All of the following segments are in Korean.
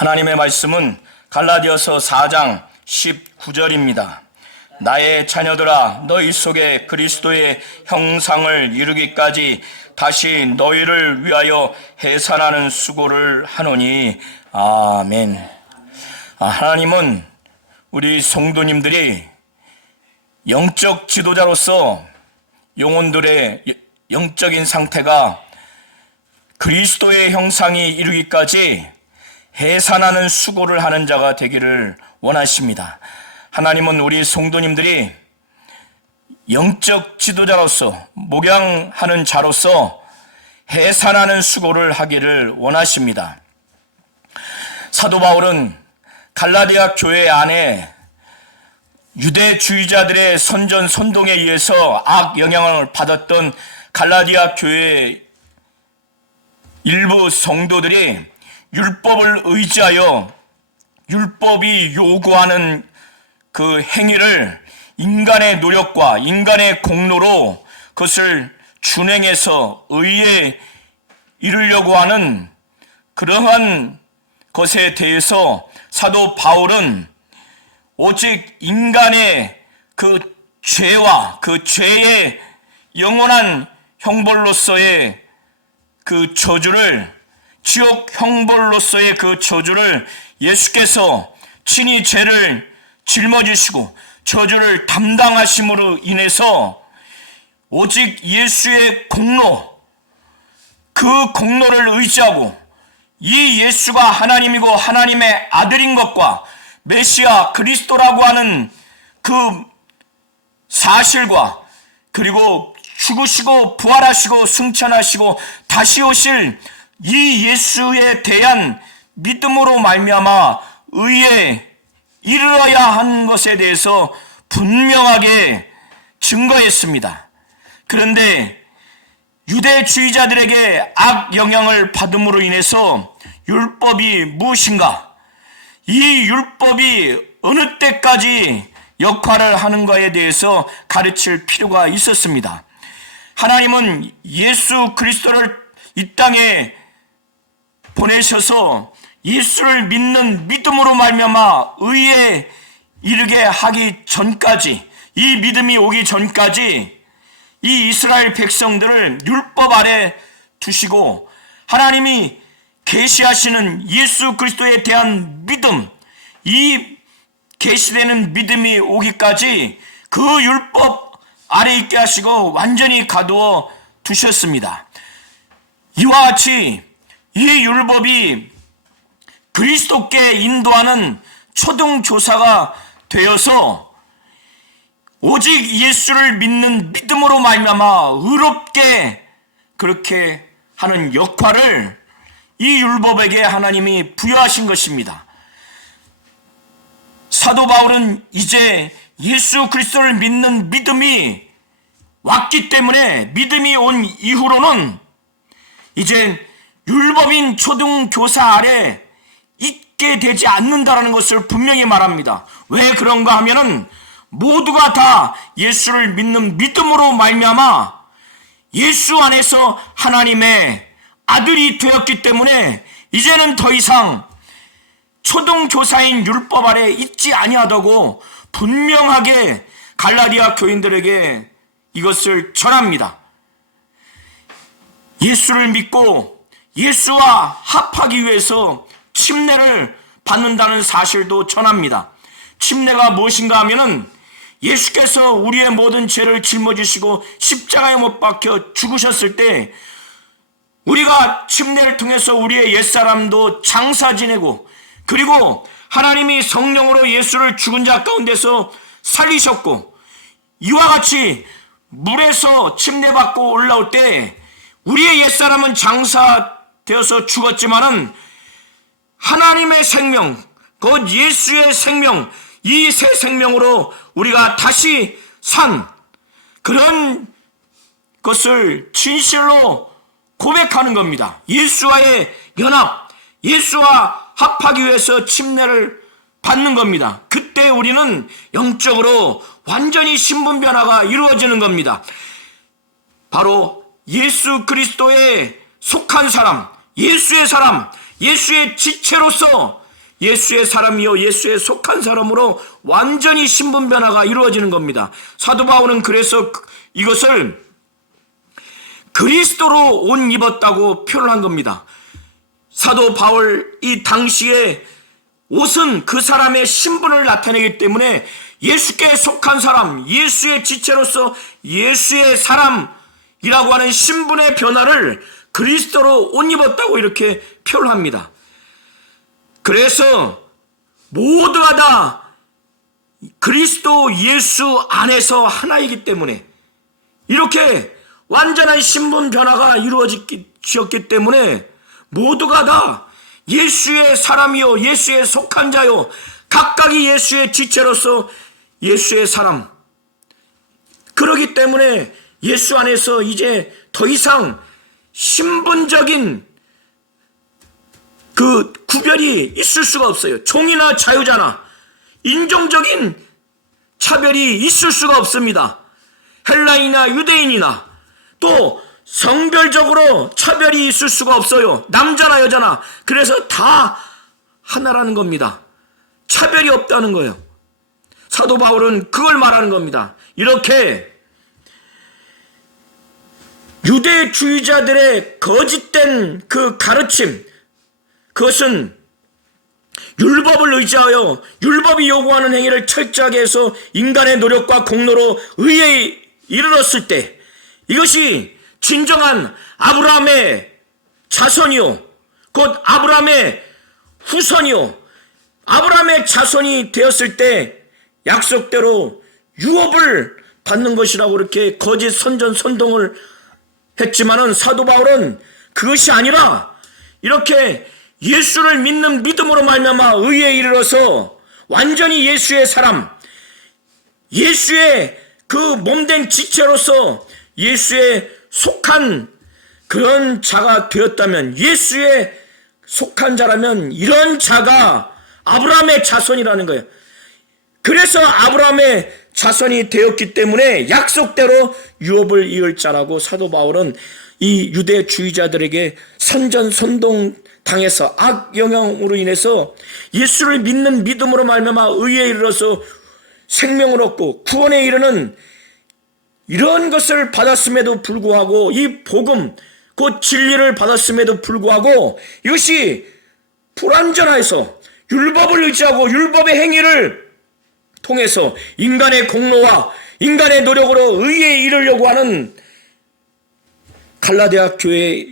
하나님의 말씀은 갈라디아서 4장 19절입니다. 나의 자녀들아, 너희 속에 그리스도의 형상을 이루기까지 다시 너희를 위하여 해산하는 수고를 하노니. 아멘. 하나님은 우리 성도님들이 영적 지도자로서 영혼들의 영적인 상태가 그리스도의 형상이 이루기까지 해산하는 수고를 하는 자가 되기를 원하십니다. 하나님은 우리 성도님들이 영적 지도자로서, 목양하는 자로서 해산하는 수고를 하기를 원하십니다. 사도 바울은 갈라디아 교회 안에 유대주의자들의 선전선동에 의해서 악 영향을 받았던 갈라디아 교회의 일부 성도들이 율법을 의지하여 율법이 요구하는 그 행위를 인간의 노력과 인간의 공로로 그것을 준행해서 의에 이르려고 하는 그러한 것에 대해서 사도 바울은 오직 인간의 그 죄와 그 죄의 영원한 형벌로서의 그 저주를, 지옥 형벌로서의 그 저주를 예수께서 친히 죄를 짊어지시고 저주를 담당하심으로 인해서 오직 예수의 공로, 그 공로를 의지하고 이 예수가 하나님이고 하나님의 아들인 것과 메시아 그리스도라고 하는 그 사실과, 그리고 죽으시고 부활하시고 승천하시고 다시 오실 이 예수에 대한 믿음으로 말미암아 의에 이르러야 하는 것에 대해서 분명하게 증거했습니다. 그런데 유대주의자들에게 악 영향을 받음으로 인해서 율법이 무엇인가, 이 율법이 어느 때까지 역할을 하는가에 대해서 가르칠 필요가 있었습니다. 하나님은 예수 그리스도를 이 땅에 보내셔서 예수를 믿는 믿음으로 말미암아 의에 이르게 하기 전까지, 이 믿음이 오기 전까지 이 이스라엘 백성들을 율법 아래 두시고 하나님이 계시하시는 예수 그리스도에 대한 믿음, 이 계시되는 믿음이 오기까지 그 율법 아래 있게 하시고 완전히 가두어 두셨습니다. 이와 같이 이 율법이 그리스도께 인도하는 초등교사가 되어서 오직 예수를 믿는 믿음으로 말미암아 의롭게 그렇게 하는 역할을 이 율법에게 하나님이 부여하신 것입니다. 사도 바울은 이제 예수 그리스도를 믿는 믿음이 왔기 때문에, 믿음이 온 이후로는 이제 율법인 초등교사 아래 있게 되지 않는다라는 것을 분명히 말합니다. 왜 그런가 하면은 모두가 다 예수를 믿는 믿음으로 말미암아 예수 안에서 하나님의 아들이 되었기 때문에 이제는 더 이상 초등교사인 율법 아래 있지 아니하다고 분명하게 갈라디아 교인들에게 이것을 전합니다. 예수를 믿고 예수와 합하기 위해서 침례를 받는다는 사실도 전합니다. 침례가 무엇인가 하면은 예수께서 우리의 모든 죄를 짊어지시고 십자가에 못 박혀 죽으셨을 때 우리가 침례를 통해서 우리의 옛사람도 장사 지내고, 그리고 하나님이 성령으로 예수를 죽은 자 가운데서 살리셨고, 이와 같이 물에서 침례받고 올라올 때 우리의 옛사람은 장사되어서 죽었지만은 하나님의 생명, 곧 예수의 생명, 이 새 생명으로 우리가 다시 산 그런 것을 진실로 고백하는 겁니다. 예수와의 연합, 예수와 합하기 위해서 침례를 받는 겁니다. 그때 우리는 영적으로 완전히 신분 변화가 이루어지는 겁니다. 바로 예수 그리스도에 속한 사람, 예수의 지체로서 예수의 사람이요 예수에 속한 사람으로 완전히 신분 변화가 이루어지는 겁니다. 사도 바울은 그래서 이것을 그리스도로 옷 입었다고 표현한 겁니다. 사도 바울 이 당시에 옷은 그 사람의 신분을 나타내기 때문에 예수께 속한 사람, 예수의 지체로서 예수의 사람이라고 하는 신분의 변화를 그리스도로 옷 입었다고 이렇게 표현합니다. 그래서 모두가 다 그리스도 예수 안에서 하나이기 때문에 이렇게 완전한 신분 변화가 이루어졌기 때문에 모두가 다 예수의 사람이요 예수의 속한 자요 각각이 예수의 지체로서 예수의 사람, 그러기 때문에 예수 안에서 이제 더 이상 신분적인 그 구별이 있을 수가 없어요. 종이나 자유자나 인종적인 차별이 있을 수가 없습니다. 헬라인이나 유대인이나 또 성별적으로 차별이 있을 수가 없어요. 남자나 여자나. 그래서 다 하나라는 겁니다. 차별이 없다는 거예요. 사도 바울은 그걸 말하는 겁니다. 이렇게 유대주의자들의 거짓된 그 가르침, 그것은 율법을 의지하여 율법이 요구하는 행위를 철저하게 해서 인간의 노력과 공로로 의에 이르렀을 때 이것이 진정한 아브라함의 자손이요 곧 아브라함의 후손이요 아브라함의 자손이 되었을 때 약속대로 유업을 받는 것이라고 이렇게 거짓 선전선동을 했지만은 사도 바울은 그것이 아니라 이렇게 예수를 믿는 믿음으로 말미암아 의에 이르러서 완전히 예수의 사람, 예수의 그 몸된 지체로서 예수에 속한 그런 자가 되었다면, 예수에 속한 자라면 이런 자가 아브라함의 자손이라는 거예요. 그래서 아브라함의 자손이 되었기 때문에 약속대로 유업을 이을 자라고 사도 바울은 이 유대주의자들에게 선전선동 당해서 악 영향으로 인해서 예수를 믿는 믿음으로 말미암아 의에 이르러서 생명을 얻고 구원에 이르는 이런 것을 받았음에도 불구하고 이 복음 곧 진리를 받았음에도 불구하고 이것이 불완전해서 율법을 의지하고 율법의 행위를 통해서 인간의 공로와 인간의 노력으로 의에 이르려고 하는 갈라디아 교회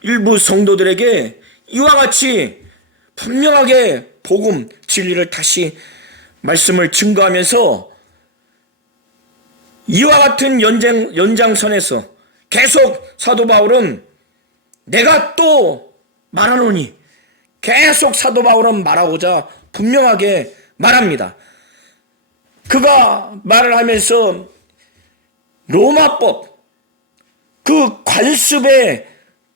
일부 성도들에게 이와 같이 분명하게 복음 진리를 다시 말씀을 증거하면서 이와 같은 연장선에서 계속 사도 바울은 내가 또 말하노니 계속 사도 바울은 말하고자 분명하게 말합니다. 그가 말을 하면서 로마법 그 관습에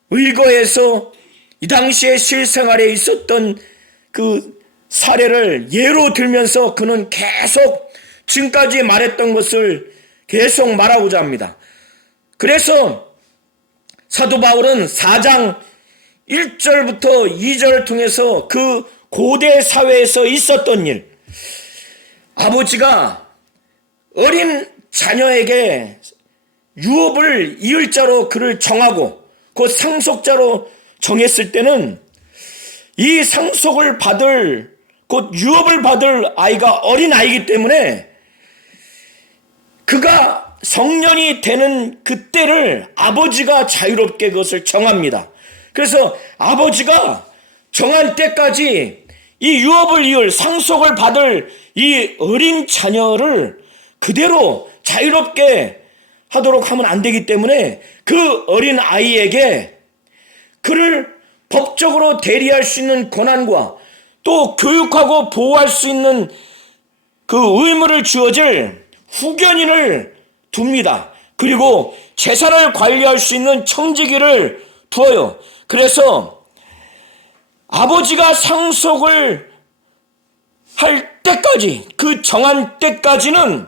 의거해서 이 당시에 실생활에 있었던 그 사례를 예로 들면서 그는 계속 지금까지 말했던 것을 계속 말하고자 합니다. 그래서 사도 바울은 4장 1절부터 2절을 통해서 그 고대 사회에서 있었던 일, 아버지가 어린 자녀에게 유업을 이을 자로 그를 정하고 그 상속자로 정했을 때는 이 상속을 받을 곧 유업을 받을 아이가 어린 아이이기 때문에 그가 성년이 되는 그때를 아버지가 자유롭게 그것을 정합니다. 그래서 아버지가 정한 때까지 이 유업을 이을 상속을 받을 이 어린 자녀를 그대로 자유롭게 하도록 하면 안 되기 때문에 그 어린 아이에게 그를 법적으로 대리할 수 있는 권한과 또 교육하고 보호할 수 있는 그 의무를 주어질 후견인을 둡니다. 그리고 재산을 관리할 수 있는 청지기를 두어요. 그래서 아버지가 상속을 할 때까지, 그 정한 때까지는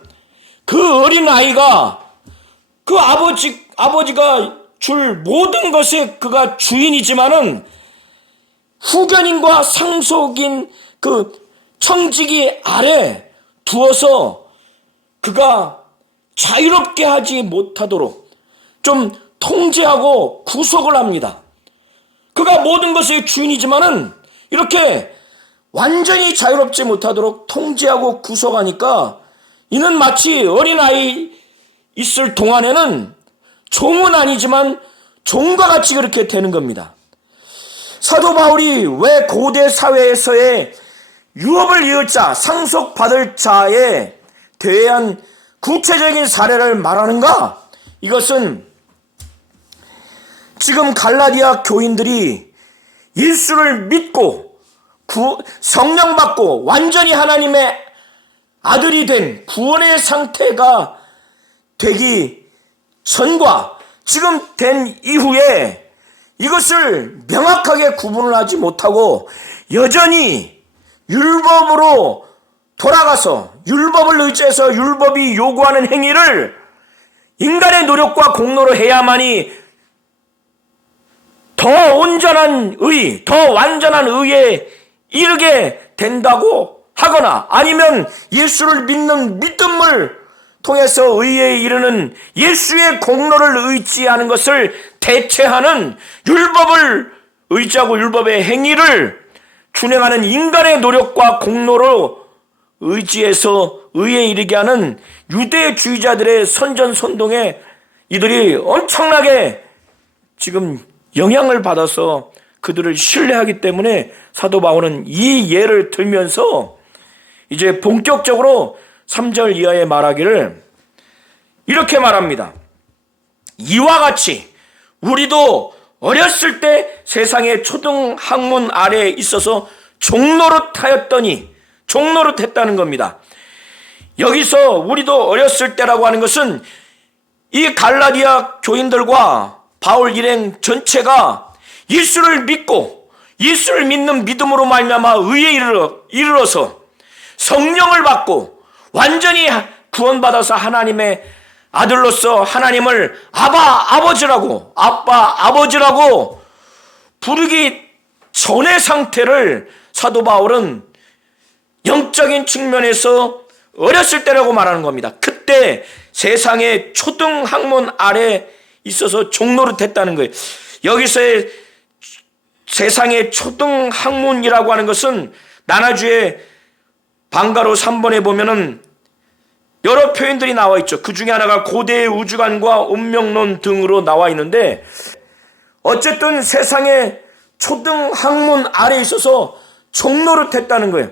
그 어린 아이가 그 아버지가 줄 모든 것에 그가 주인이지만은 후견인과 상속인 그 청지기 아래 두어서 그가 자유롭게 하지 못하도록 좀 통제하고 구속을 합니다. 그가 모든 것의 주인이지만은 이렇게 완전히 자유롭지 못하도록 통제하고 구속하니까 이는 마치 어린아이 있을 동안에는 종은 아니지만 종과 같이 그렇게 되는 겁니다. 사도 바울이 왜 고대 사회에서의 유업을 이을 자, 상속받을 자에 대한 구체적인 사례를 말하는가? 이것은 지금 갈라디아 교인들이 예수를 믿고 성령 받고 완전히 하나님의 아들이 된 구원의 상태가 되기 전과 지금 된 이후에 이것을 명확하게 구분을 하지 못하고 여전히 율법으로 돌아가서 율법을 의지해서 율법이 요구하는 행위를 인간의 노력과 공로로 해야만이 더 온전한 의, 더 완전한 의에 이르게 된다고 하거나 아니면 예수를 믿는 믿음을 통해서 의에 이르는 예수의 공로를 의지하는 것을 대체하는 율법을 의지하고 율법의 행위를 준행하는 인간의 노력과 공로로 의지해서 의에 이르게 하는 유대주의자들의 선전선동에 이들이 엄청나게 지금 영향을 받아서 그들을 신뢰하기 때문에 사도 바울은 이 예를 들면서 이제 본격적으로 3절 이하에 말하기를 이렇게 말합니다. 이와 같이 우리도 어렸을 때 세상의 초등 학문 아래에 있어서 종노릇하였더니 종노릇했다는 겁니다. 여기서 우리도 어렸을 때라고 하는 것은 이 갈라디아 교인들과 바울 일행 전체가 예수를 믿고 예수를 믿는 믿음으로 말미암아 의에 이르러서 성령을 받고 완전히 구원받아서 하나님의 아들로서 하나님을 아버지라고 부르기 전의 상태를 사도 바울은 영적인 측면에서 어렸을 때라고 말하는 겁니다. 그때 세상의 초등 학문 아래 있어서 종노릇했다는 거예요. 여기서의 세상의 초등 학문이라고 하는 것은 나나주의 방가로 3번에 보면은 여러 표현들이 나와 있죠. 그 중에 하나가 고대의 우주관과 운명론 등으로 나와 있는데 어쨌든 세상의 초등 학문 아래에 있어서 종노릇했다는 거예요.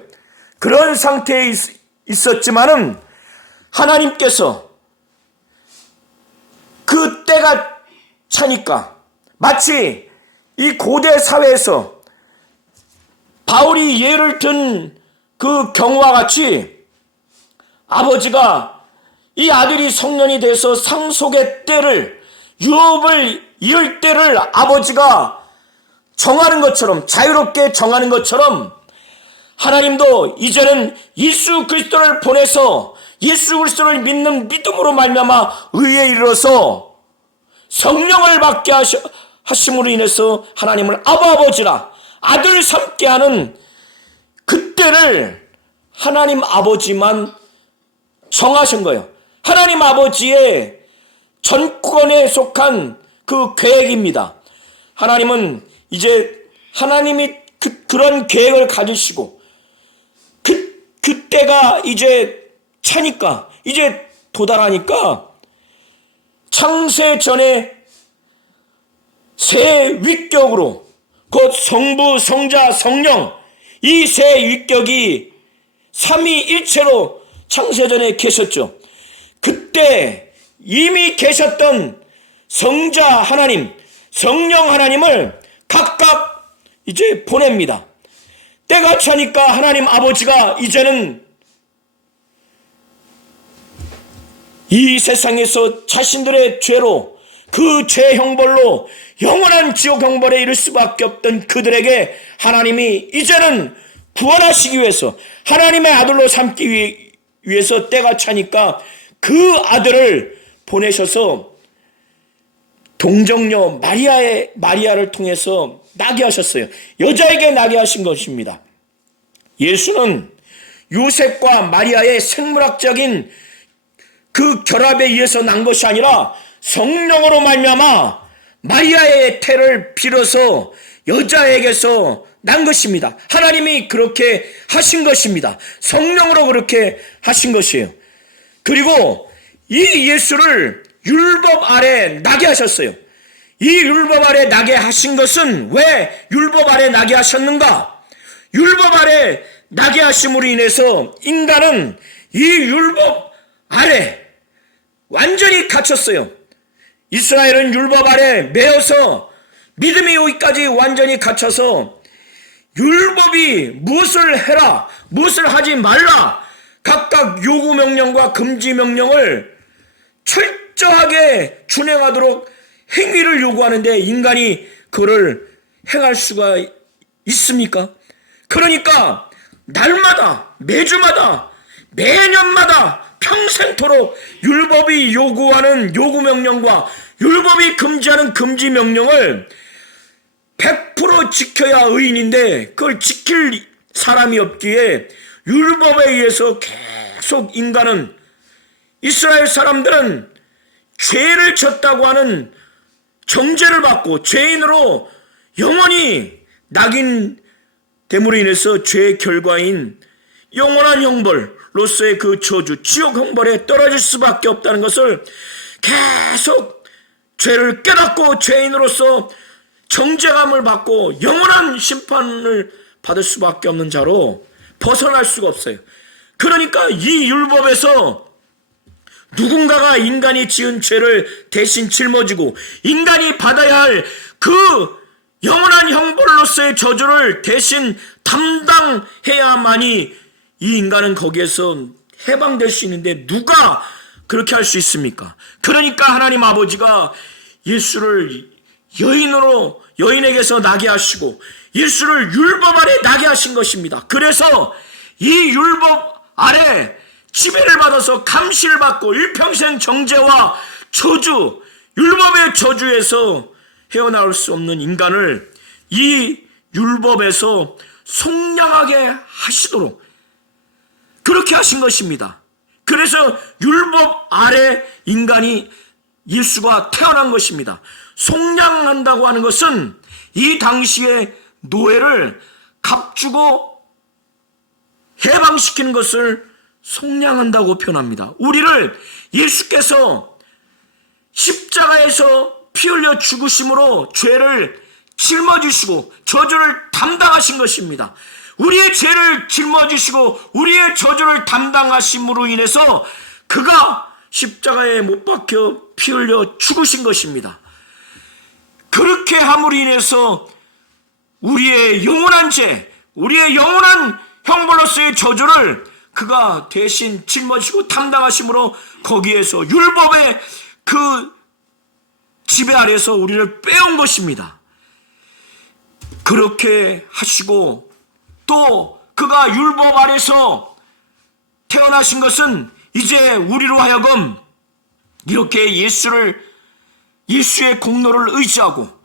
그런 상태에 있었지만은 하나님께서 그 때가 차니까 마치 이 고대 사회에서 바울이 예를 든 그 경우와 같이 아버지가 이 아들이 성년이 돼서 상속의 때를 유업을 이을 때를 아버지가 정하는 것처럼 자유롭게 정하는 것처럼 하나님도 이제는 예수 그리스도를 보내서 예수 그리스도를 믿는 믿음으로 말미암아 의에 이르러서 성령을 받게 하심으로 인해서 하나님을 아버지라 아들 삼게 하는 그때를 하나님 아버지만 정하신 거예요. 하나님 아버지의 전권에 속한 그 계획입니다. 하나님은 이제 하나님이 그런 계획을 가지시고 그때가 이제 차니까 이제 도달하니까 창세 전에 세 위격으로 곧 성부, 성자, 성령 이 세 위격이 삼위일체로 창세전에 계셨죠. 그때 이미 계셨던 성자 하나님, 성령 하나님을 각각 이제 보냅니다. 때가 차니까 하나님 아버지가 이제는 이 세상에서 자신들의 죄로 그 죄 형벌로 영원한 지옥 형벌에 이를 수밖에 없던 그들에게 하나님이 이제는 구원하시기 위해서 하나님의 아들로 삼기 위해서 때가 차니까 그 아들을 보내셔서 동정녀 마리아를 통해서 나게 하셨어요. 여자에게 나게 하신 것입니다. 예수는 요셉과 마리아의 생물학적인 그 결합에 의해서 난 것이 아니라 성령으로 말미암아 마리아의 태를 빌어서 여자에게서 난 것입니다. 하나님이 그렇게 하신 것입니다. 성령으로 그렇게 하신 것이에요. 그리고 이 예수를 율법 아래 나게 하셨어요. 이 율법 아래 나게 하신 것은 왜 율법 아래 나게 하셨는가? 율법 아래 나게 하심으로 인해서 인간은 이 율법 아래 완전히 갇혔어요. 이스라엘은 율법 아래 매여서 믿음이 여기까지 완전히 갇혀서 율법이 무엇을 해라, 무엇을 하지 말라, 각각 요구 명령과 금지 명령을 철저하게 준행하도록 행위를 요구하는데 인간이 그를 행할 수가 있습니까? 그러니까 날마다, 매주마다, 매년마다 평생토록 율법이 요구하는 요구 명령과 율법이 금지하는 금지 명령을 100% 지켜야 의인인데 그걸 지킬 사람이 없기에 율법에 의해서 계속 인간은, 이스라엘 사람들은 죄를 졌다고 하는 정죄를 받고 죄인으로 영원히 낙인됨으로 인해서 죄의 결과인 영원한 형벌로서의 그 저주, 지옥 형벌에 떨어질 수밖에 없다는 것을 계속 죄를 깨닫고 죄인으로서 정죄감을 받고 영원한 심판을 받을 수밖에 없는 자로 벗어날 수가 없어요. 그러니까 이 율법에서 누군가가 인간이 지은 죄를 대신 짊어지고 인간이 받아야 할 그 영원한 형벌로서의 저주를 대신 담당해야만이 이 인간은 거기에서 해방될 수 있는데 누가 그렇게 할 수 있습니까? 그러니까 하나님 아버지가 예수를 여인에게서 나게 하시고 예수를 율법 아래 나게 하신 것입니다. 그래서 이 율법 아래 지배를 받아서 감시를 받고 일평생 정죄와 저주, 율법의 저주에서 헤어나올 수 없는 인간을 이 율법에서 속량하게 하시도록 그렇게 하신 것입니다. 그래서 율법 아래 인간이 예수가 태어난 것입니다. 속량한다고 하는 것은 이 당시의 노예를 값주고 해방시키는 것을 속량한다고 표현합니다. 우리를 예수께서 십자가에서 피 흘려 죽으심으로 죄를 짊어지시고 저주를 담당하신 것입니다. 우리의 죄를 짊어지시고 우리의 저주를 담당하심으로 인해서 그가 십자가에 못 박혀 피 흘려 죽으신 것입니다. 그렇게 함으로 인해서 우리의 영원한 죄, 우리의 영원한 형벌로서의 저주를 그가 대신 짊어지고 담당하심으로 거기에서 율법의 그 지배 아래에서 우리를 빼온 것입니다. 그렇게 하시고 또 그가 율법 아래서 태어나신 것은 이제 우리로 하여금 이렇게 예수의 공로를 의지하고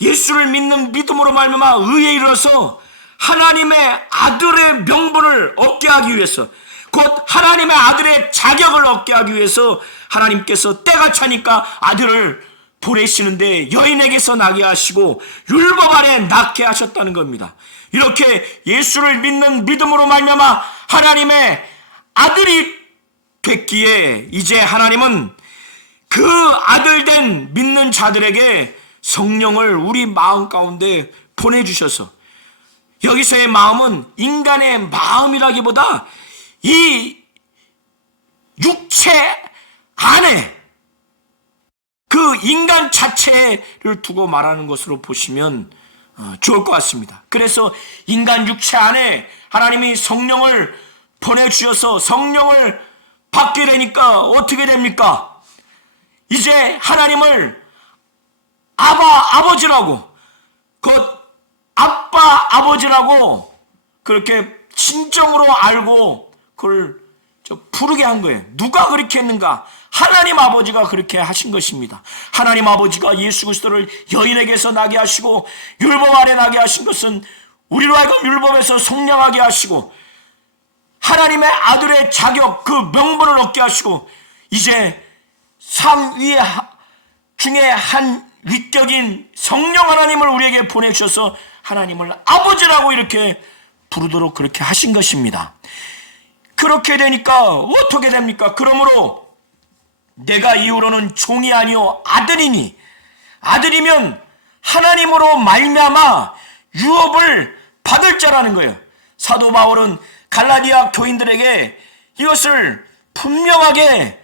예수를 믿는 믿음으로 말미암아 의에 이르러서 하나님의 아들의 명분을 얻게 하기 위해서, 곧 하나님의 아들의 자격을 얻게 하기 위해서 하나님께서 때가 차니까 아들을 보내시는데 여인에게서 나게 하시고 율법 아래 낳게 하셨다는 겁니다. 이렇게 예수를 믿는 믿음으로 말미암아 하나님의 아들이 됐기에 이제 하나님은 그 아들된 믿는 자들에게 성령을 우리 마음 가운데 보내주셔서, 여기서의 마음은 인간의 마음이라기보다 이 육체 안에 그 인간 자체를 두고 말하는 것으로 보시면 좋을 것 같습니다. 그래서 인간 육체 안에 하나님이 성령을 보내주셔서 성령을 받게 되니까 어떻게 됩니까? 이제 하나님을 아버지라고, 곧 아빠 아버지라고 그렇게 진정으로 알고 그걸 부르게 한 거예요. 누가 그렇게 했는가? 하나님 아버지가 그렇게 하신 것입니다. 하나님 아버지가 예수 그리스도를 여인에게서 나게 하시고 율법 아래 나게 하신 것은 우리로 하여금 율법에서 속량하게 하시고 하나님의 아들의 자격, 그 명분을 얻게 하시고 이제 삶 중에 한 위격인 성령 하나님을 우리에게 보내주셔서 하나님을 아버지라고 이렇게 부르도록 그렇게 하신 것입니다. 그렇게 되니까 어떻게 됩니까? 그러므로 내가 이후로는 종이 아니요 아들이니, 아들이면 하나님으로 말미암아 유업을 받을 자라는 거예요. 사도 바울은 갈라디아 교인들에게 이것을 분명하게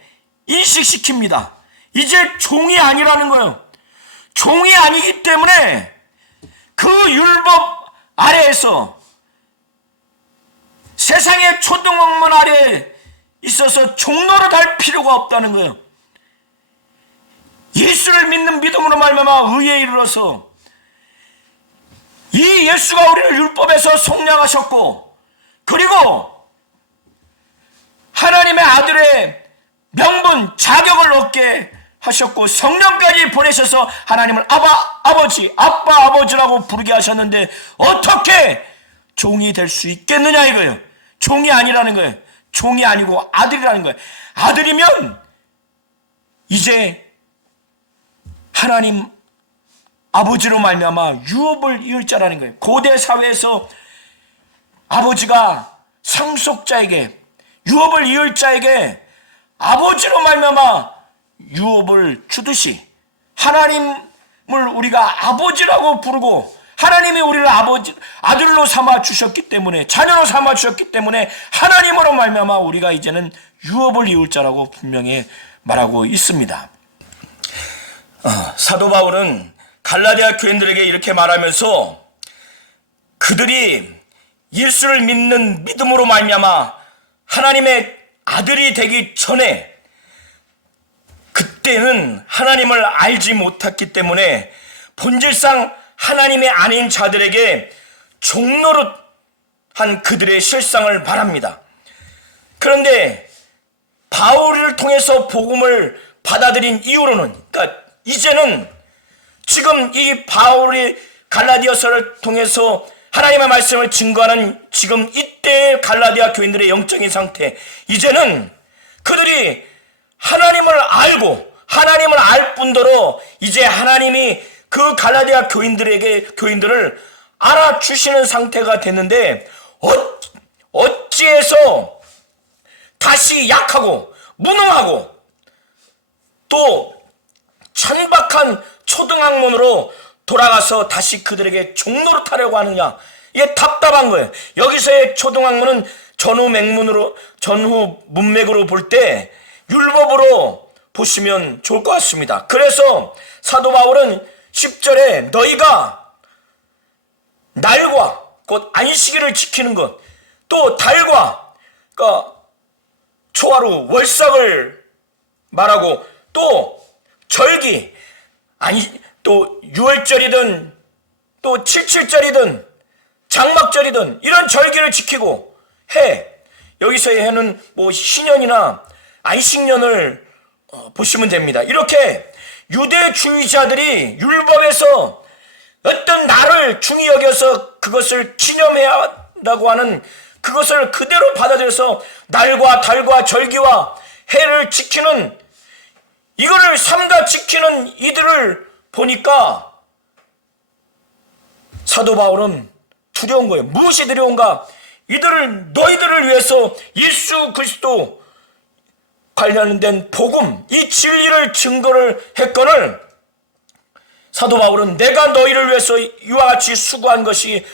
인식시킵니다. 이제 종이 아니라는 거예요. 종이 아니기 때문에 그 율법 아래에서, 세상의 초등학문 아래에 있어서 종노릇 할 필요가 없다는 거예요. 예수를 믿는 믿음으로 말미암아 의에 이르러서 이 예수가 우리를 율법에서 속량하셨고, 그리고 하나님의 아들의 명분, 자격을 얻게 하셨고 성령까지 보내셔서 하나님을 아버지, 아빠, 아버지라고 부르게 하셨는데 어떻게 종이 될 수 있겠느냐 이거예요. 종이 아니라는 거예요. 종이 아니고 아들이라는 거예요. 아들이면 이제 하나님 아버지로 말미암아 유업을 이을 자라는 거예요. 고대 사회에서 아버지가 상속자에게, 유업을 이을 자에게 아버지로 말미암아 유업을 주듯이 하나님을 우리가 아버지라고 부르고 하나님이 우리를 아들로 삼아 주셨기 때문에, 자녀로 삼아 주셨기 때문에 하나님으로 말미암아 우리가 이제는 유업을 이을 자라고 분명히 말하고 있습니다. 사도 바울은 갈라디아 교인들에게 이렇게 말하면서 그들이 예수를 믿는 믿음으로 말미암아 하나님의 아들이 되기 전에, 그때는 하나님을 알지 못했기 때문에 본질상 하나님의 아닌 자들에게 종노릇한 그들의 실상을 말합니다. 그런데 바울을 통해서 복음을 받아들인 이후로는, 그러니까 이제는 지금 이 바울이 갈라디아서를 통해서 하나님의 말씀을 증거하는 지금 이때의 갈라디아 교인들의 영적인 상태, 이제는 그들이 하나님을 알고 하나님을 알 뿐더러 이제 하나님이 그 갈라디아 교인들을 알아주시는 상태가 됐는데 어찌해서 다시 약하고 무능하고 또 천박한 초등학문으로 돌아가서 다시 그들에게 종노릇하려고 하느냐, 이게 답답한 거예요. 여기서의 초등학문은 전후 문맥으로 볼 때 율법으로 보시면 좋을 것 같습니다. 그래서 사도 바울은 10절에 너희가 날과 곧 안식일을 지키는 것, 또 달과, 그러니까 초하루 월삭을 말하고, 또 절기, 또 6월절이든 또 77절이든 장막절이든 이런 절기를 지키고 해, 여기서의 해는 뭐 신년이나 안식년을 보시면 됩니다. 이렇게 유대주의자들이 율법에서 어떤 날을 중히 여겨서 그것을 기념해야 한다고 하는 그것을 그대로 받아들여서 날과 달과 절기와 해를 지키는, 이거를 삼가 지키는 이들을 보니까 사도 바울은 두려운 거예요. 무엇이 두려운가? 너희들을 위해서 예수 그리스도 관련된 복음, 이 진리를 증거를 했거늘 사도 바울은 내가 너희를 위해서 이와 같이 수고한 것이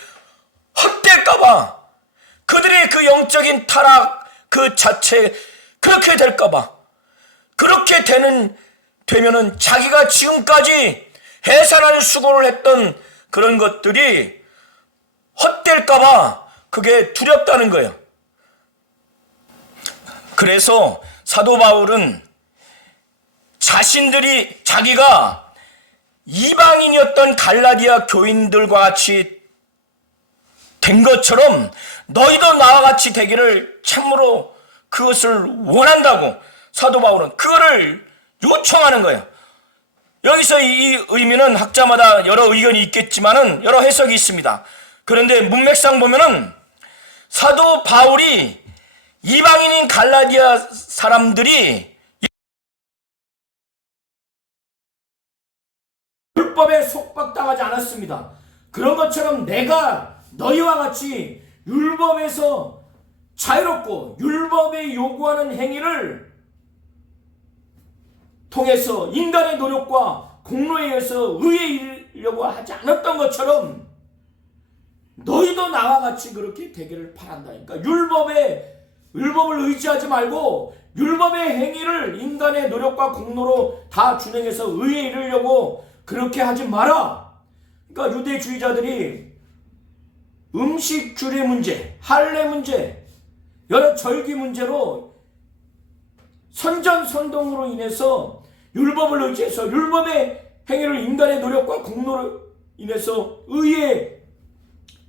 헛될까봐, 그들의 그 영적인 타락 그 자체 그렇게 될까봐, 그렇게 되면은 자기가 지금까지 해산하는 수고를 했던 그런 것들이 헛될까봐 그게 두렵다는 거예요. 그래서 사도 바울은 자기가 이방인이었던 갈라디아 교인들과 같이 된 것처럼 너희도 나와 같이 되기를 참으로 그것을 원한다고 사도 바울은 그거를 요청하는 거예요. 여기서 이 의미는 학자마다 여러 의견이 있겠지만은 여러 해석이 있습니다. 그런데 문맥상 보면은 사도 바울이 이방인인 갈라디아 사람들이 율법에 속박당하지 않았습니다. 그런 것처럼 내가 너희와 같이 율법에서 자유롭고 율법에 요구하는 행위를 통해서 인간의 노력과 공로에 의해서 의에 이르려고 하지 않았던 것처럼 너희도 나와 같이 그렇게 되기를 바란다니까. 율법을 의지하지 말고 율법의 행위를 인간의 노력과 공로로 다 준행해서 의에 이르려고 그렇게 하지 마라. 그러니까 유대주의자들이 음식 규례 문제, 할례 문제, 여러 절기 문제로 선전선동으로 인해서 율법을 의지해서 율법의 행위를 인간의 노력과 공로로 인해서 의에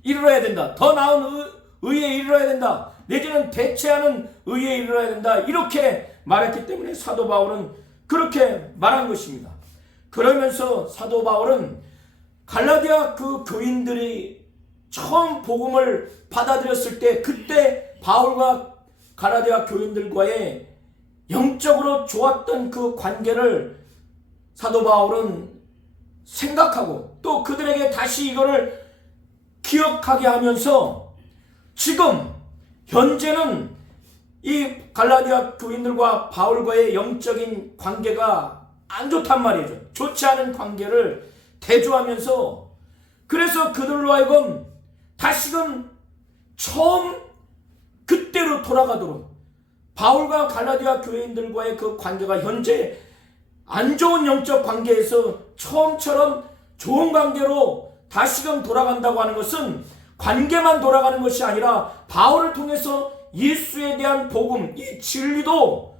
이르러야 된다. 더 나은 의에 이르러야 된다. 내지는 대체하는 의에 이르러야 된다. 이렇게 말했기 때문에 사도 바울은 그렇게 말한 것입니다. 그러면서 사도 바울은 갈라디아 그 교인들이 처음 복음을 받아들였을 때 그때 바울과 갈라디아 교인들과의 영적으로 좋았던 그 관계를 사도 바울은 생각하고 또 그들에게 다시 이거를 기억하게 하면서 지금 현재는 이 갈라디아 교인들과 바울과의 영적인 관계가 안 좋단 말이죠. 좋지 않은 관계를 대조하면서 그래서 그들로 하여금 다시금 처음 그때로 돌아가도록 바울과 갈라디아 교인들과의 그 관계가 현재 안 좋은 영적 관계에서 처음처럼 좋은 관계로 다시금 돌아간다고 하는 것은 관계만 돌아가는 것이 아니라 바울을 통해서 예수에 대한 복음, 이 진리도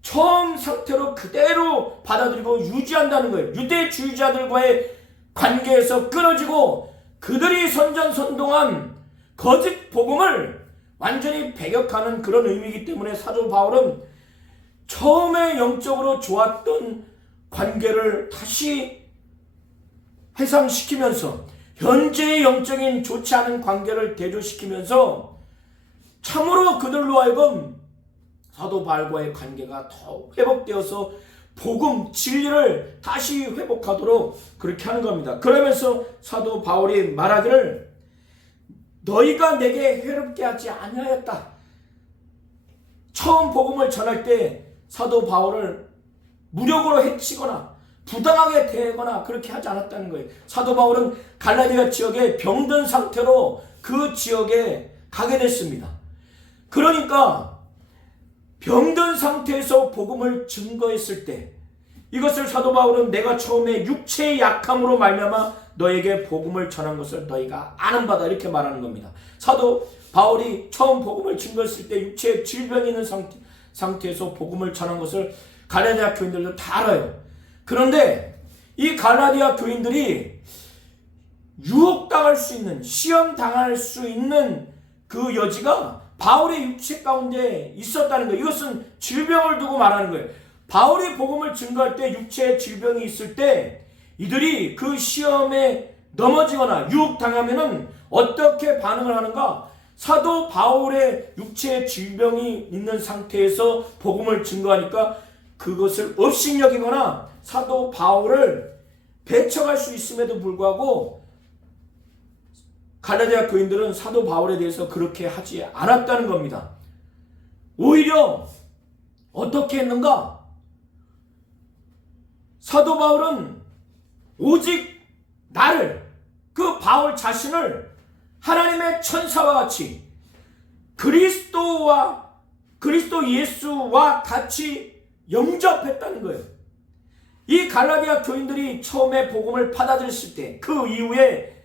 처음 상태로 그대로 받아들이고 유지한다는 거예요. 유대주의자들과의 관계에서 끊어지고 그들이 선전선동한 거짓 복음을 완전히 배격하는 그런 의미이기 때문에 사도 바울은 처음에 영적으로 좋았던 관계를 다시 회상시키면서 현재의 영적인 좋지 않은 관계를 대조시키면서 참으로 그들로 하여금 사도 바울과의 관계가 더 회복되어서 복음, 진리를 다시 회복하도록 그렇게 하는 겁니다. 그러면서 사도 바울이 말하기를 너희가 내게 해롭게 하지 아니하였다. 처음 복음을 전할 때 사도 바울을 무력으로 해치거나 부당하게 대거나 그렇게 하지 않았다는 거예요. 사도 바울은 갈라디아 지역에 병든 상태로 그 지역에 가게 됐습니다. 그러니까 병든 상태에서 복음을 증거했을 때 이것을 사도 바울은 내가 처음에 육체의 약함으로 말미암아 너에게 복음을 전한 것을 너희가 아는 바다 이렇게 말하는 겁니다. 사도 바울이 처음 복음을 증거했을 때 육체에 질병이 있는 상태에서 복음을 전한 것을 갈라디아 교인들도 다 알아요. 그런데 이 갈라디아 교인들이 유혹당할 수 있는, 시험당할 수 있는 그 여지가 바울의 육체 가운데 있었다는 거예요. 이것은 질병을 두고 말하는 거예요. 바울이 복음을 증거할 때 육체에 질병이 있을 때 이들이 그 시험에 넘어지거나 유혹당하면은 어떻게 반응을 하는가? 사도 바울의 육체에 질병이 있는 상태에서 복음을 증거하니까 그것을 업신여기거나 사도 바울을 배척할 수 있음에도 불구하고 갈라디아 교인들은 사도 바울에 대해서 그렇게 하지 않았다는 겁니다. 오히려 어떻게 했는가? 사도 바울은 오직 나를, 그 바울 자신을 하나님의 천사와 같이 그리스도 예수와 같이 영접했다는 거예요. 이 갈라디아 교인들이 처음에 복음을 받아들였을 때 그 이후에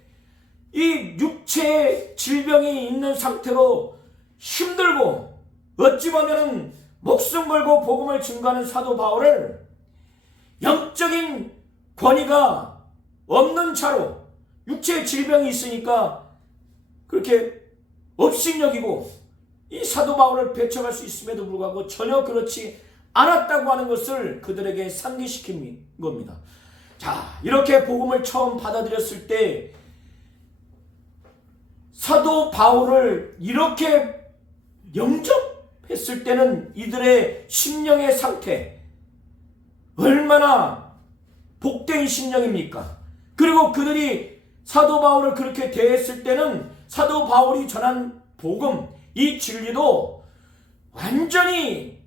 이 육체의 질병이 있는 상태로 힘들고 어찌 보면 목숨 걸고 복음을 증거하는 사도 바울을 영적인 권위가 없는 차로 육체의 질병이 있으니까 그렇게 업신여기고 이 사도 바울을 배척할 수 있음에도 불구하고 전혀 그렇지 않았다고 하는 것을 그들에게 상기시킨 겁니다. 자, 이렇게 복음을 처음 받아들였을 때 사도 바울을 이렇게 영접했을 때는 이들의 심령의 상태 얼마나 복된 심령입니까? 그리고 그들이 사도 바울을 그렇게 대했을 때는 사도 바울이 전한 복음, 이 진리도 완전히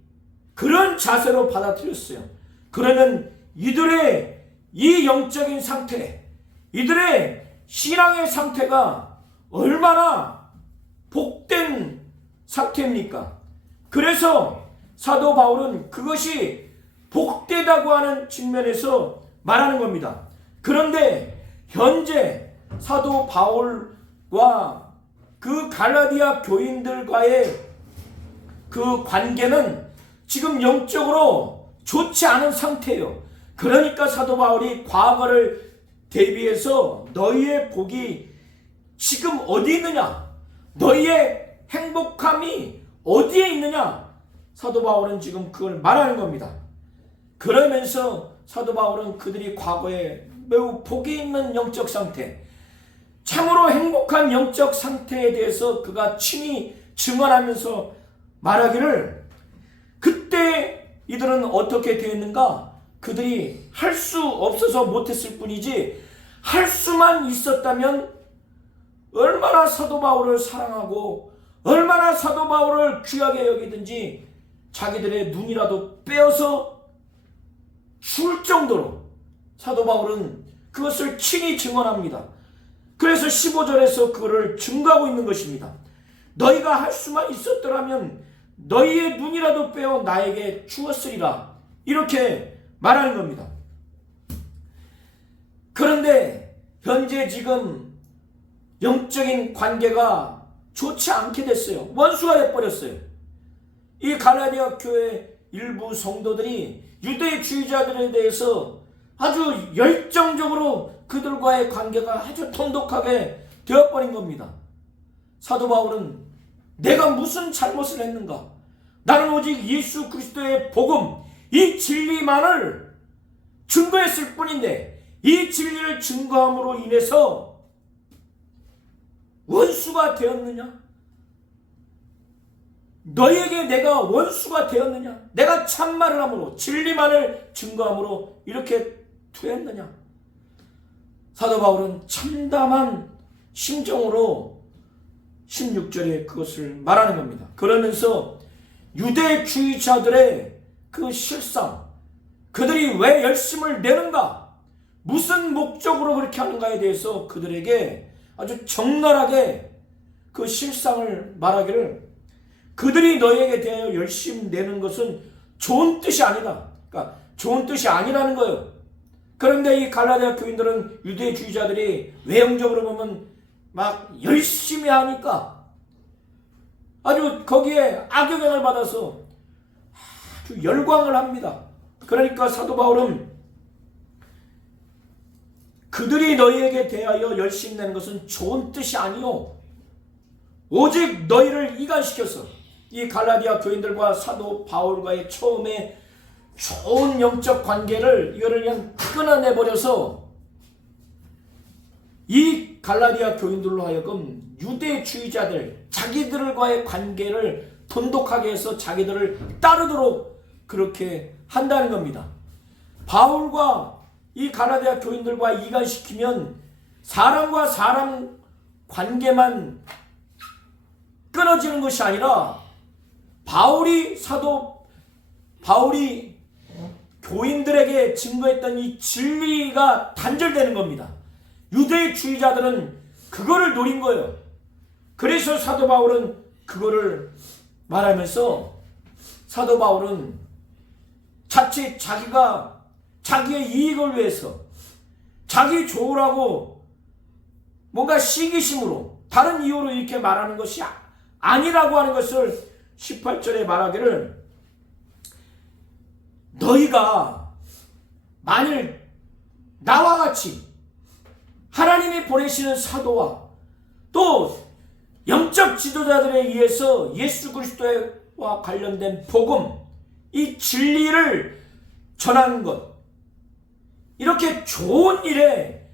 그런 자세로 받아들였어요. 그러면 이들의 이 영적인 상태, 이들의 신앙의 상태가 얼마나 복된 상태입니까? 그래서 사도 바울은 그것이 복되다고 하는 측면에서 말하는 겁니다. 그런데 현재 사도 바울과 그 갈라디아 교인들과의 그 관계는 지금 영적으로 좋지 않은 상태예요. 그러니까 사도 바울이 과거를 대비해서 너희의 복이 지금 어디 있느냐? 너희의 행복함이 어디에 있느냐? 사도 바울은 지금 그걸 말하는 겁니다. 그러면서 사도 바울은 그들이 과거에 매우 복이 있는 영적 상태, 참으로 행복한 영적 상태에 대해서 그가 친히 증언하면서 말하기를, 그때 이들은 어떻게 되었는가? 그들이 할 수 없어서 못했을 뿐이지 할 수만 있었다면 얼마나 사도 바울을 사랑하고 얼마나 사도 바울을 귀하게 여기든지 자기들의 눈이라도 빼어서 줄 정도로 사도 바울은 그것을 친히 증언합니다. 그래서 15절에서 그거를 증거하고 있는 것입니다. 너희가 할 수만 있었더라면 너희의 눈이라도 빼어 나에게 주었으리라, 이렇게 말하는 겁니다. 그런데 현재 지금 영적인 관계가 좋지 않게 됐어요. 원수가 돼버렸어요. 이 갈라디아 교회 일부 성도들이 유대주의자들에 대해서 아주 열정적으로 그들과의 관계가 아주 돈독하게 되어버린 겁니다. 사도 바울은 내가 무슨 잘못을 했는가? 나는 오직 예수 그리스도의 복음, 이 진리만을 증거했을 뿐인데 이 진리를 증거함으로 인해서 원수가 되었느냐? 너희에게 내가 원수가 되었느냐? 내가 참말을 함으로 진리만을 증거함으로 이렇게 되었느냐? 사도 바울은 참담한 심정으로 16절에 그것을 말하는 겁니다. 그러면서 유대주의자들의 그 실상, 그들이 왜 열심을 내는가, 무슨 목적으로 그렇게 하는가에 대해서 그들에게 아주 적나라하게 그 실상을 말하기를, 그들이 너희에게 대하여 열심 내는 것은 좋은 뜻이 아니다. 그러니까 좋은 뜻이 아니라는 거예요. 그런데 이 갈라디아 교인들은 유대주의자들이 외형적으로 보면 막 열심히 하니까 아주 거기에 악영향을 받아서 아주 열광을 합니다. 그러니까 사도 바울은 그들이 너희에게 대하여 열심 내는 것은 좋은 뜻이 아니요, 오직 너희를 이간시켜서 이 갈라디아 교인들과 사도 바울과의 처음에 좋은 영적 관계를 이거를 그냥 끊어내버려서 이 갈라디아 교인들로 하여금 유대주의자들, 자기들과의 관계를 돈독하게 해서 자기들을 따르도록 그렇게 한다는 겁니다. 바울과 이 갈라디아 교인들과 이간시키면 사람과 사람 관계만 끊어지는 것이 아니라 바울이 교인들에게 증거했던 이 진리가 단절되는 겁니다. 유대주의자들은 그거를 노린 거예요. 그래서 사도 바울은 그거를 말하면서 사도 바울은 자칫 자기가 자기의 이익을 위해서 자기 좋으라고 뭔가 시기심으로 다른 이유로 이렇게 말하는 것이 아니라고 하는 것을 18절에 말하기를, 너희가 만일 나와 같이 하나님이 보내시는 사도와 또 영적 지도자들에 의해서 예수 그리스도와 관련된 복음, 이 진리를 전하는 것, 이렇게 좋은 일에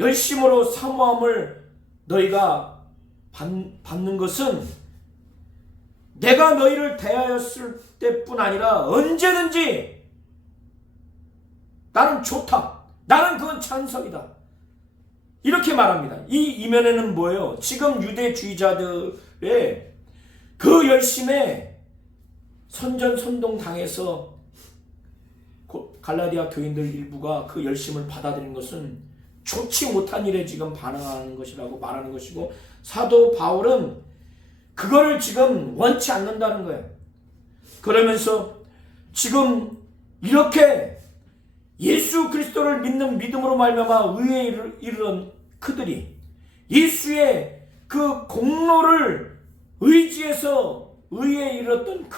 열심으로 사모함을 너희가 받는 것은 내가 너희를 대하였을 때뿐 아니라 언제든지 나는 좋다. 나는 그건 찬성이다. 이렇게 말합니다. 이 이면에는 뭐예요? 지금 유대주의자들의 그 열심에 선전선동 당해서 갈라디아 교인들 일부가 그 열심을 받아들인 것은 좋지 못한 일에 지금 반응하는 것이라고 말하는 것이고, 사도 바울은 그거를 지금 원치 않는다는 거예요. 그러면서 지금 이렇게 예수 그리스도를 믿는 믿음으로 말미암아 의에 이르는 그들이 예수의 그 공로를 의지해서 의에 이르렀던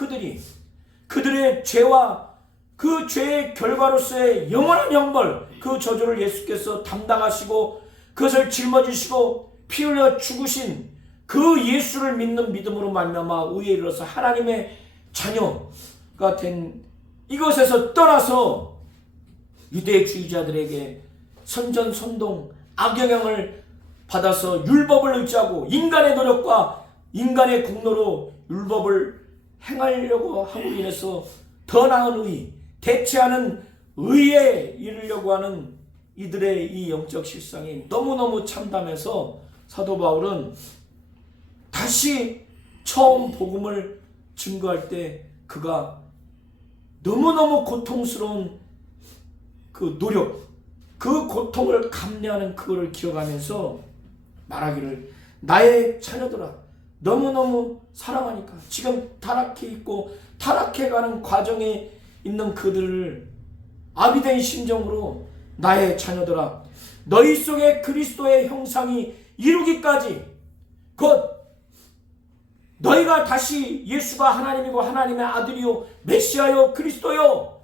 그들의 죄와 그 죄의 결과로서의 영원한 형벌, 그 저주를 예수께서 담당하시고 그것을 짊어지시고 피 흘려 죽으신 그 예수를 믿는 믿음으로 말미암아 의에 이르러서 하나님의 자녀가 된 이것에서 떠나서 유대주의자들에게 선전선동 악영향을 받아서 율법을 의지하고 인간의 노력과 인간의 공로로 율법을 행하려고 함으로 인해서 더 나은 의, 대체하는 의에 이르려고 하는 이들의 이 영적 실상이 너무너무 참담해서 사도 바울은 다시 처음 복음을 증거할 때 그가 너무너무 고통스러운 그 노력, 그 고통을 감내하는 그거를 기억하면서 말하기를, 나의 자녀들아, 너무너무 사랑하니까 지금 타락해 있고 타락해가는 과정에 있는 그들을 아비된 심정으로, 나의 자녀들아, 너희 속에 그리스도의 형상이 이루기까지, 곧 너희가 다시 예수가 하나님이고 하나님의 아들이요 메시아요 그리스도요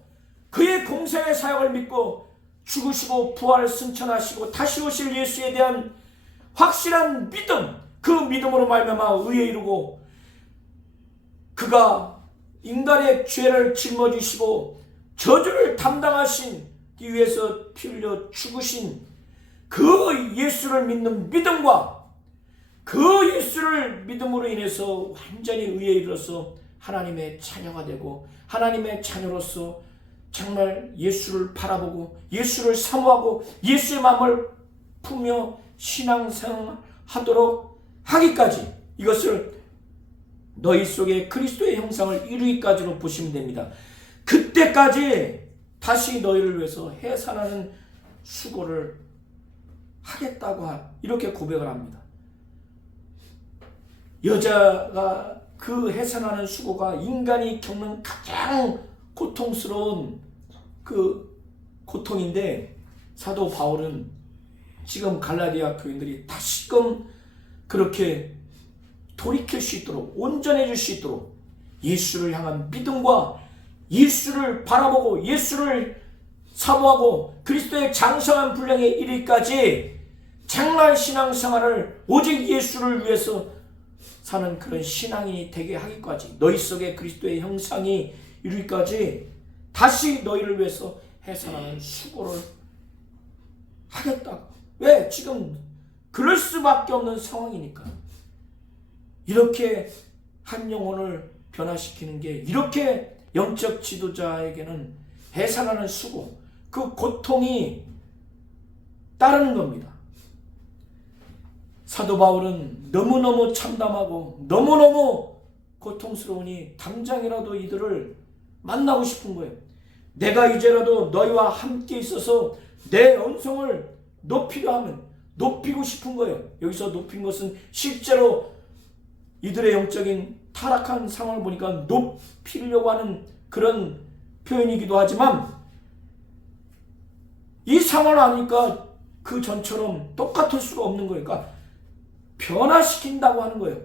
그의 공생의 사역을 믿고 죽으시고 부활을 승천하시고 다시 오실 예수에 대한 확실한 믿음, 그 믿음으로 말미암아 의에 이르고 그가 인간의 죄를 짊어지시고 저주를 담당하신 위해서 피 흘려 죽으신 그 예수를 믿는 믿음과 그 예수를 믿음으로 인해서 완전히 의에 이르러서 하나님의 자녀가 되고 하나님의 자녀로서 정말 예수를 바라보고 예수를 사모하고 예수의 마음을 품며 신앙생활하도록 하기까지, 이것을 너희 속에 그리스도의 형상을 이루기까지로 보시면 됩니다. 그때까지 다시 너희를 위해서 해산하는 수고를 하겠다고 이렇게 고백을 합니다. 여자가 그 해산하는 수고가 인간이 겪는 가장 고통스러운 그 고통인데, 사도 바울은 지금 갈라디아 교인들이 다시금 그렇게 돌이킬 수 있도록, 온전해질 수 있도록 예수를 향한 믿음과 예수를 바라보고 예수를 사모하고 그리스도의 장성한 분량에 이르기까지 정말 신앙생활을 오직 예수를 위해서 사는 그런 신앙이 되게 하기까지, 너희 속에 그리스도의 형상이 이루기까지 다시 너희를 위해서 해산하는 수고를 하겠다. 왜? 지금 그럴 수밖에 없는 상황이니까. 이렇게 한 영혼을 변화시키는 게, 이렇게 영적 지도자에게는 해산하는 수고, 그 고통이 따르는 겁니다. 사도 바울은 너무너무 참담하고 너무너무 고통스러우니 당장이라도 이들을 만나고 싶은 거예요. 내가 이제라도 너희와 함께 있어서 내 음성을 높이려 하면 높이고 싶은 거예요. 여기서 높인 것은 실제로 이들의 영적인 타락한 상황을 보니까 높이려고 하는 그런 표현이기도 하지만, 이 상황을 아니까 그 전처럼 똑같을 수가 없는 거예요. 그러니까 변화시킨다고 하는 거예요.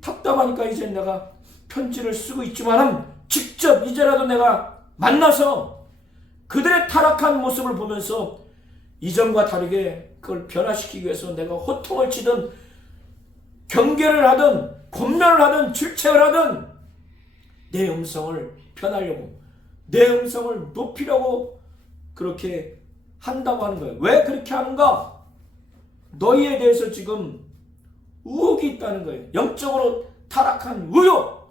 답답하니까 이제 내가 편지를 쓰고 있지만은 직접 이제라도 내가 만나서 그들의 타락한 모습을 보면서 이전과 다르게 그걸 변화시키기 위해서 내가 호통을 치든 경계를 하든 권면을 하든 질책을 하든 내 음성을 변하려고, 내 음성을 높이려고 그렇게 한다고 하는 거예요. 왜 그렇게 하는가? 너희에 대해서 지금 의혹이 있다는 거예요. 영적으로 타락한 의혹.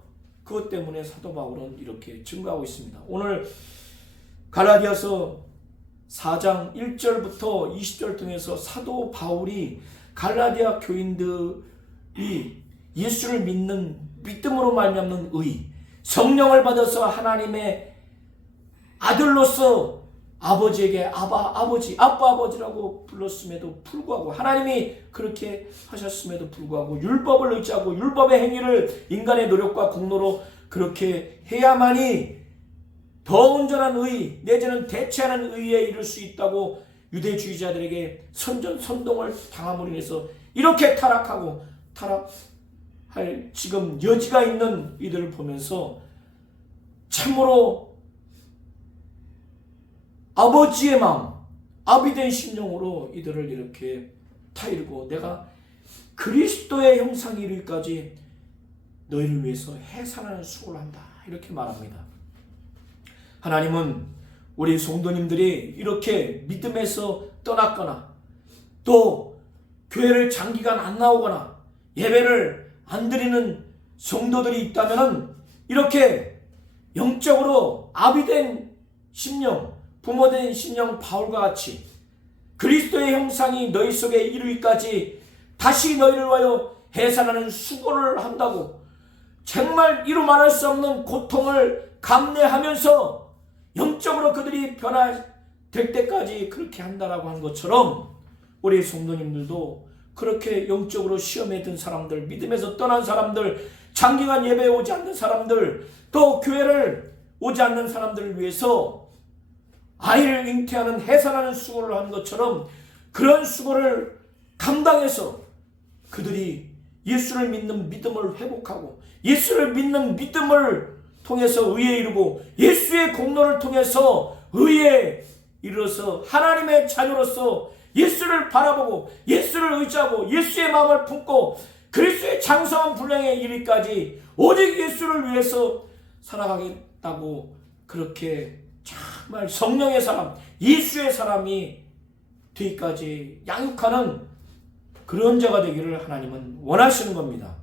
그것 때문에 사도 바울은 이렇게 증거하고 있습니다. 오늘 갈라디아서 4장 1절부터 20절 통해서 사도 바울이 갈라디아 교인들이 예수를 믿는 믿음으로 말미암는 의, 성령을 받아서 하나님의 아들로서 아버지에게 아버지라고 불렀음에도 불구하고, 하나님이 그렇게 하셨음에도 불구하고 율법을 의지하고 율법의 행위를 인간의 노력과 공로로 그렇게 해야만이 더 온전한 의, 내지는 대체하는 의에 이를 수 있다고 유대주의자들에게 선동을 당함으로 인해서 이렇게 타락할 지금 여지가 있는 이들을 보면서 참으로 아버지의 마음, 아비된 심령으로 이들을 이렇게 타이르고, 내가 그리스도의 형상이 이르기까지 너희를 위해서 해산하는 수고를 한다, 이렇게 말합니다. 하나님은 우리 성도님들이 이렇게 믿음에서 떠났거나 또 교회를 장기간 안 나오거나 예배를 안 드리는 성도들이 있다면 이렇게 영적으로 아비된 심령, 부모된 심령 바울과 같이 그리스도의 형상이 너희 속에 이르기까지 다시 너희를 위하여 해산하는 수고를 한다고, 정말 이루 말할 수 없는 고통을 감내하면서 영적으로 그들이 변화될 때까지 그렇게 한다라고 하는 것처럼, 우리 성도님들도 그렇게 영적으로 시험에 든 사람들, 믿음에서 떠난 사람들, 장기간 예배에 오지 않는 사람들, 또 교회를 오지 않는 사람들을 위해서 아이를 잉태하는 해산하는 수고를 하는 것처럼 그런 수고를 감당해서 그들이 예수를 믿는 믿음을 회복하고 예수를 믿는 믿음을 통해서 의에 이르고 예수의 공로를 통해서 의에 이르러서 하나님의 자녀로서 예수를 바라보고 예수를 의지하고 예수의 마음을 품고 그리스도의 장성한 분량에 이르기까지 오직 예수를 위해서 살아가겠다고, 그렇게 정말 성령의 사람, 예수의 사람이 되기까지 양육하는 그런 자가 되기를 하나님은 원하시는 겁니다.